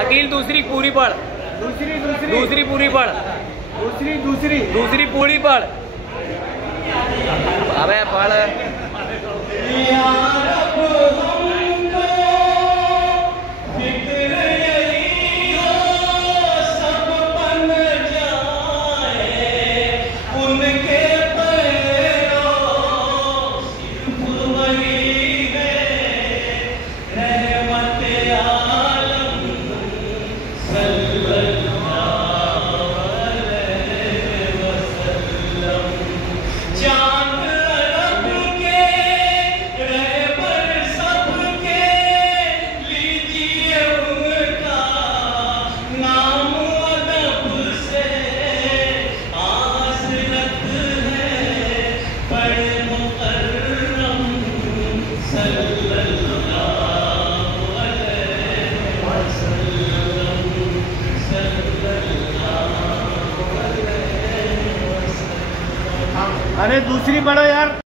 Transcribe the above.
अकील दूसरी पूरी पढ़। दूसरी पूरी पढ़। दूसरी पूरी पढ़। अबे पढ़। अरे दूसरी पढ़ो यार।